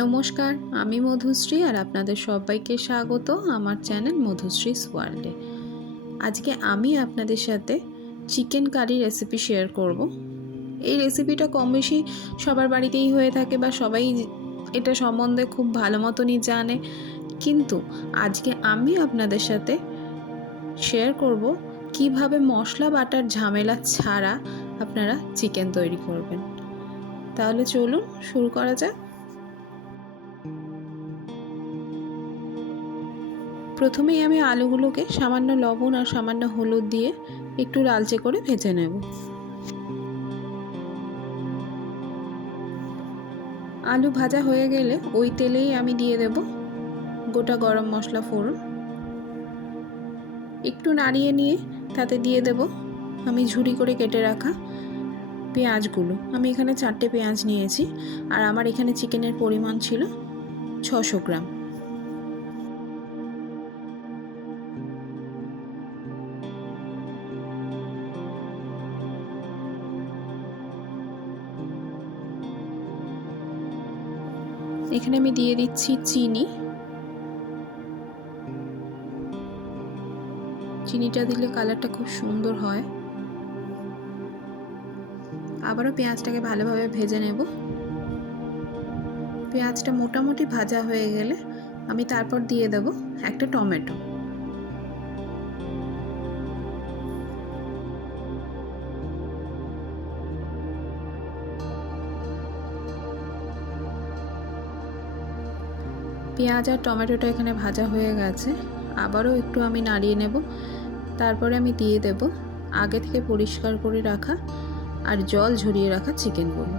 নমস্কার, আমি মধুশ্রী আর আপনাদের সবাইকে স্বাগত আমার চ্যানেল মধুশ্রীস ওয়ার্ল্ডে। আজকে আমি আপনাদের সাথে চিকেন কারি রেসিপি শেয়ার করব। এই রেসিপিটা কম বেশি সবার বাড়িতেই হয়ে থাকে বা সবাই এটা সম্বন্ধে খুব ভালো মতনই জানে, কিন্তু আজকে আমি আপনাদের সাথে শেয়ার করব কিভাবে মশলা বাটার ঝামেলা ছাড়া আপনারা চিকেন তৈরি করবেন। তাহলে চলুন শুরু করা যাক। প্রথমেই আমি আলুগুলোকে সামান্য লবণ আর সামান্য হলুদ দিয়ে একটু লালচে করে ভেজে নেব। আলু ভাজা হয়ে গেলে ওই তেলেই আমি দিয়ে দেব গোটা গরম মশলা ফোড়ন। একটু নাড়িয়ে নিয়ে তাতে দিয়ে দেব আমি ঝুরি করে কেটে রাখা পেঁয়াজগুলো। আমি এখানে 4টে পেঁয়াজ নিয়েছি আর আমার এখানে চিকেনের পরিমাণ ছিল 600 গ্রাম। এখানে আমি দিয়ে দিচ্ছি চিনি। চিনিটা দিলে কালারটা খুব সুন্দর হয়। আবারও পেঁয়াজটাকে ভালোভাবে ভেজে নেব। পেঁয়াজটা মোটামুটি ভাজা হয়ে গেলে আমি তারপর দিয়ে দেব একটা টমেটো। পেঁয়াজ আর টমেটোটা এখানে ভাজা হয়ে গেছে, আবারও একটু আমি নাড়িয়ে নেব। তারপরে আমি দিয়ে দেব আগে থেকে পরিষ্কার করে রাখা আর জল ঝরিয়ে রাখা চিকেনগুলো।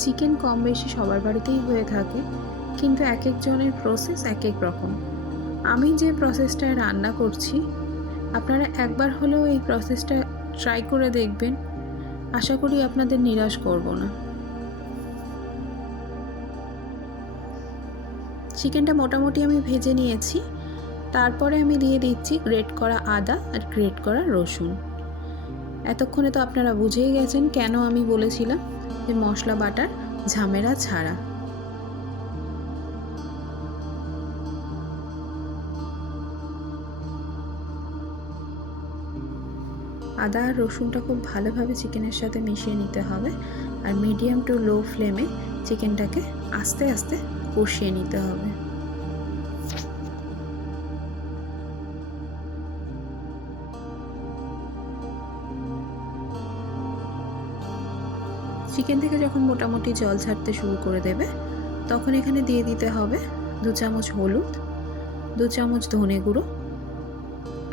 চিকেন কম বেশি সবার বাড়িতেই হয়ে থাকে, কিন্তু এক একজনের প্রসেস এক এক রকম। আমি যে প্রসেসটায় রান্না করছি, আপনারা একবার হলেও এই প্রসেসটা ট্রাই করে দেখবেন। আশা করি আপনাদের নিরাশ করব না। চিকেনটা মোটামুটি আমি ভেজে নিয়েছি। তারপরে আমি দিয়ে দিচ্ছি গ্রেট করা আদা আর গ্রেট করা রসুন। এতক্ষণে তো আপনারা বুঝেই গেছেন কেন আমি বলেছিলাম যে মশলা বাটার ঝামেলা ছাড়া। আদা আর রসুনটা খুব ভালোভাবে চিকেনের সাথে মিশিয়ে নিতে হবে আর মিডিয়াম টু লো ফ্লেমে চিকেনটাকে আস্তে আস্তে কষিয়ে নিতে হবে। চিকেন থেকে যখন মোটামুটি জল ছাড়তে শুরু করে দেবে, তখন এখানে দিয়ে দিতে হবে 2 চামচ হলুদ, 2 চামচ ধনে গুঁড়ো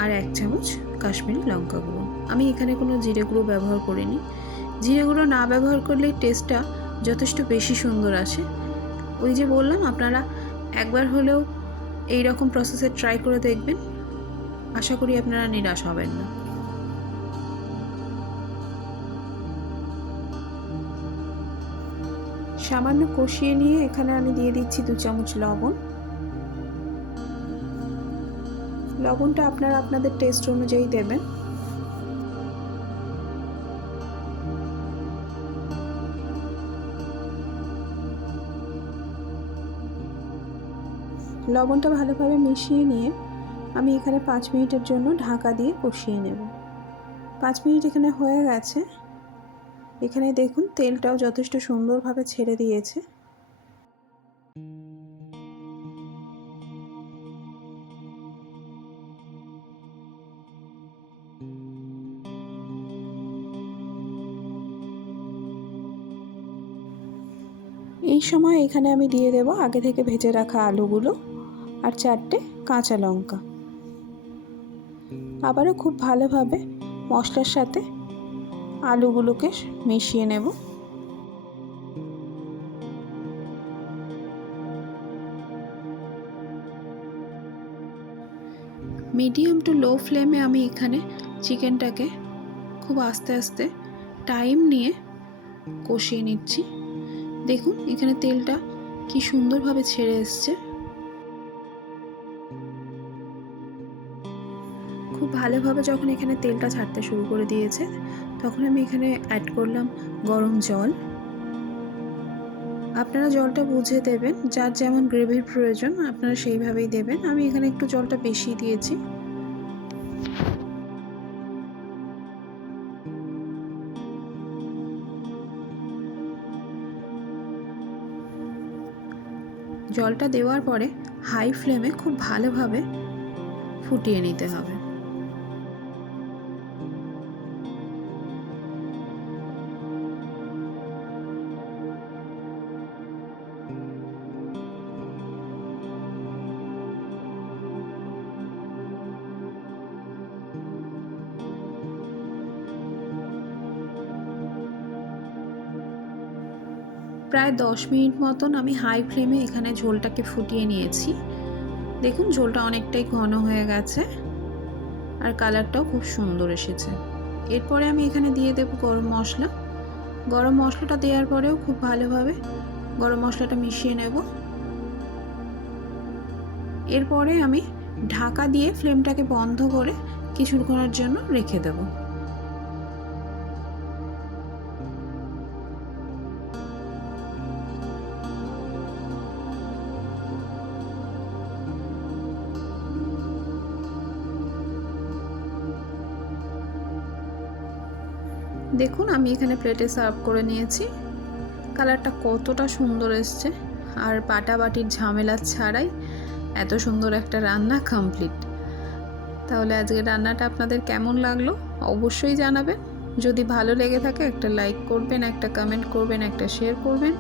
আর 1 চামচ কাশ্মীরি লঙ্কা গুঁড়ো। আমি এখানে কোনো জিরে গুঁড়ো ব্যবহার করিনি। জিরে গুঁড়ো না ব্যবহার করলে টেস্টটা যথেষ্ট বেশি সুন্দর আসে। ওই যে বললাম, আপনারা একবার হলেও এই রকম প্রসেসে ট্রাই করে দেখবেন। আশা করি আপনারা নিরাশ হবেন না। সামান্য কষিয়ে নিয়ে এখানে আমি দিয়ে দিচ্ছি 2 চামচ লবণ। লবণটা আপনারা আপনাদের টেস্ট অনুযায়ী দেবেন। লবণটা ভালোভাবে মিশিয়ে নিয়ে আমি এখানে 5 মিনিটের জন্য ঢাকা দিয়ে কষিয়ে নেব। 5 মিনিট এখানে হয়ে গেছে। এখানে দেখুন তেলটাও যথেষ্ট সুন্দরভাবে ছেড়ে দিয়েছে। এই সময় এখানে আমি দিয়ে দেব আগে থেকে ভেজে রাখা আলুগুলো আর 4টে কাঁচা লঙ্কা। আবারও খুব ভালোভাবে মশলার সাথে আলুগুলোকে মিশিয়ে নেব। মিডিয়াম টু লো ফ্লেমে আমি এখানে চিকেনটাকে খুব আস্তে আস্তে টাইম নিয়ে কষিয়ে নিচ্ছি। দেখুন এখানে তেলটা কি সুন্দরভাবে ছেড়ে এসছে। খুব খুব ভালোভাবে যখন এখানে তেলটা ছাড়তে শুরু করে দিয়েছে, তখন আমি এখানে অ্যাড করলাম গরম জল। আপনারা জলটা বুঝে দেবেন, যার যেমন গ্রেভির প্রয়োজন আপনারা সেইভাবেই দেবেন। আমি এখানে একটু জলটা বেশি দিয়েছি। জলটা দেওয়ার পরে হাই ফ্লেমে খুব ভালোভাবে ফুটিয়ে নিতে হবে। প্রায় 10 মিনিট মতন আমি হাই ফ্লেমে এখানে ঝোলটাকে ফুটিয়ে নিয়েছি। দেখুন ঝোলটা অনেকটাই ঘন হয়ে গেছে আর কালারটাও খুব সুন্দর এসেছে। এরপরে আমি এখানে দিয়ে দেব গরম মশলা। গরম মশলাটা দেওয়ার পরেও খুব ভালোভাবে গরম মশলাটা মিশিয়ে নেব। এরপরে আমি ঢাকা দিয়ে ফ্লেমটাকে বন্ধ করে কিছুক্ষণের জন্য রেখে দেব। দেখুন আমি এখানে প্লেটে সার্ভ করে নিয়েছি। কালারটা কতটা সুন্দর এসছে, আর বাটাবাটির ঝামেলা ছাড়াই এত সুন্দর একটা রান্না কমপ্লিট। তাহলে আজকের রান্নাটা আপনাদের কেমন লাগলো অবশ্যই জানাবেন। যদি ভালো লেগে থাকে একটা লাইক করবেন, একটা কমেন্ট করবেন, একটা শেয়ার করবেন।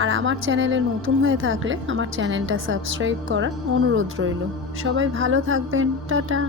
আর আমার চ্যানেলে নতুন হয়ে থাকলে আমার চ্যানেলটা সাবস্ক্রাইব করার অনুরোধ রইল। সবাই ভালো থাকবেন। টাটা।